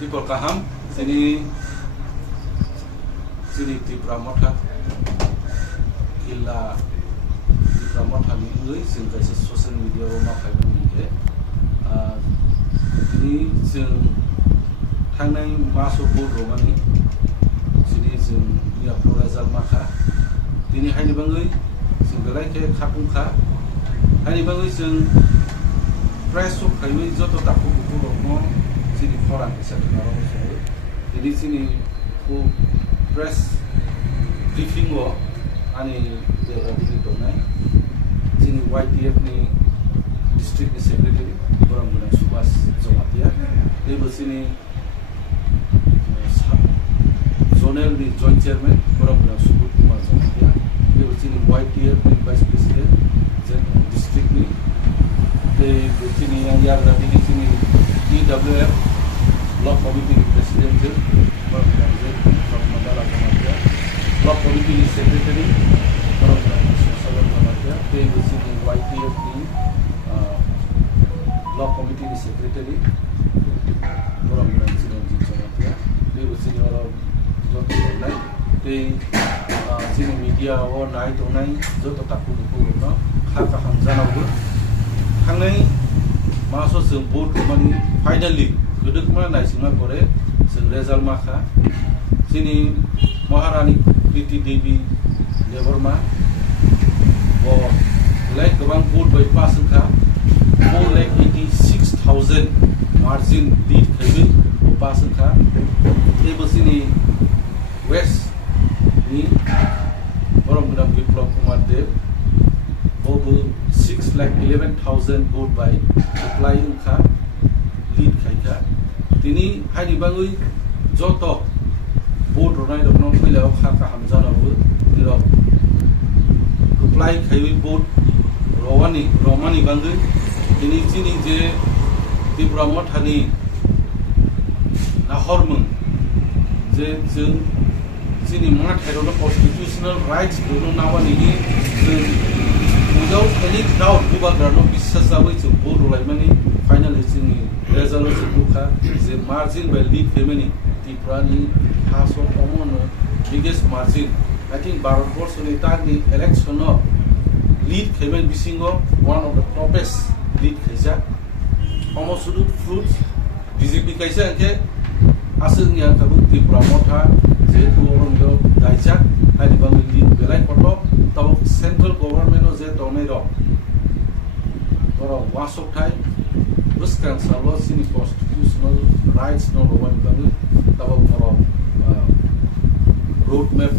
people kaham sini Tripura Motha kila Tripura Motha ni ngui sing kaisa social media o ma khai ni ke ni sing thangnai maso board romani sini sing ya proposal makha dini haini bangai sing belai ke khapungkha haini bangai sing press of highway joto tapu ko mo sini foran ke sakna ro so dini sini ko press briefing wo ani de radili to nai sini YTF ni district secretary Boranguna Subhas Jomatia de sini zonal ni joint chairman Boranguna Subut Kumar Jomatia de sini YTF ni vice president district ni de sini yang radili sini DWF block committee president Boranguna Mandala Jomatia block committee secretary Boranguna Salam Jomatia de sini YTF ni block committee secretary Boranguna Jomatia de sini orang joto nai de sini media o nai to nai joto tapu ko no kha hamjana bu thangnai maso sing board mani finally gedek ma nai singma pore sing result ma kha sini Maharani Kriti Devi Devarma o like gobang board by pass kha 4,86,000 margin lead khabi o pass kha e bosini West ni Boranguna Biplop Kumar Dev over 6,11,000 vote by applying kha lead khaika tini haini bangui joto vote ronai dok non phila kha ka hamjana bu tiro apply khaiwi vote romani bangui tini chini je Tripura Motha ni nahormung je jeng sini mat hero constitutional rights dono nawani ni without any doubt bubagrano bissasabai chu board lai mani finally sini resolution dukha je margin by lead family Tripura ni haso common biggest margin I think Bharatborsh ni tagni election no lead family bisingo one of the topest lead khaisa almost fruits BJP kaisa ke asung yang kabu Tripura Motha jetu orang yo daijak hari bangun di belai koto tau central government o je tonai ro orang wasok thai buskan salo sini constitutional rights no ro wani bangun tau orang road map